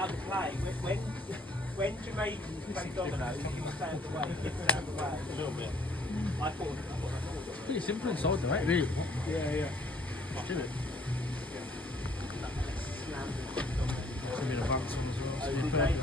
how to play. When Jamaicans play dominoes, you stand away, you stand away. A little bit. I thought It's pretty simple inside though, right? Really? Yeah. Isn't it? It's a bit of bounce on as well. So you put it on.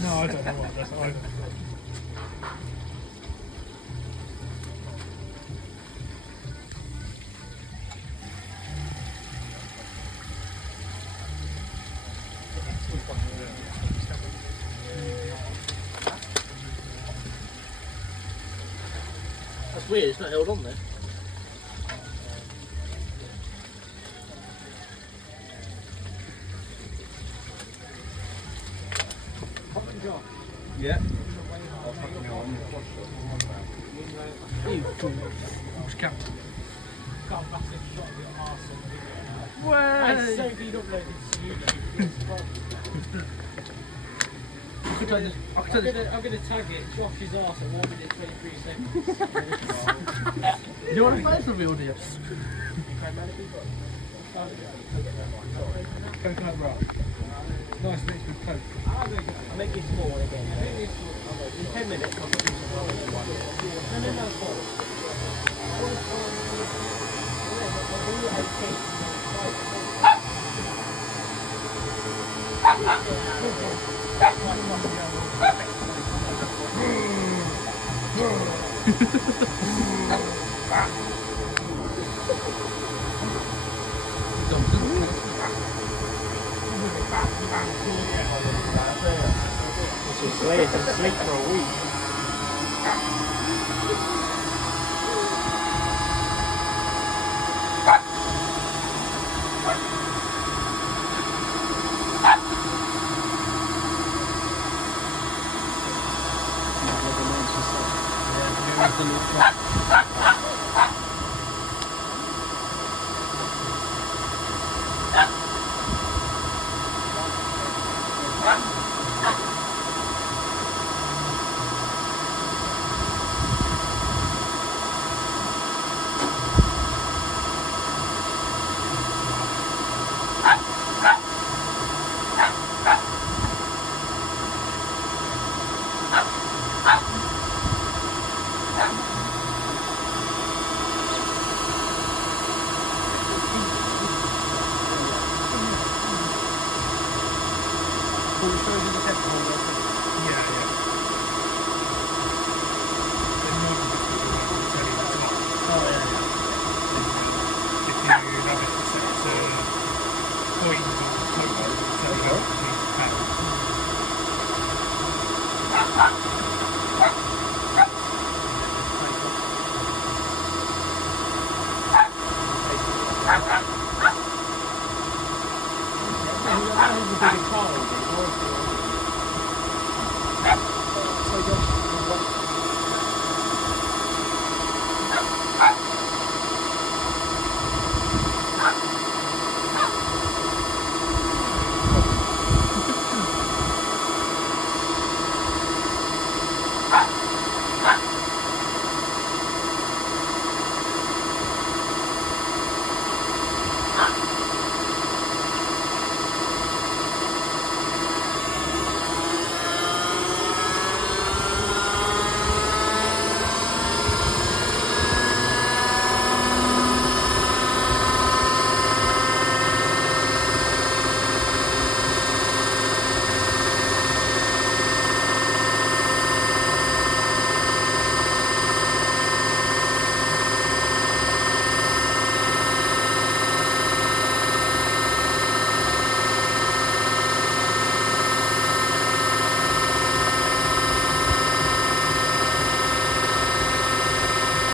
No, I don't know what that's either. That's weird, it's not held on there. Yeah. What's count? It's so good uploaded to YouTube. I'm going to tag it, Josh's arse at 1 minute 23 seconds. Do you want to play some video? Coconut rock. Nice mix with Coke. I'll make it small again. In 10 minutes, I'll put you some No, it's fine. It's sleep for a week. Yeah,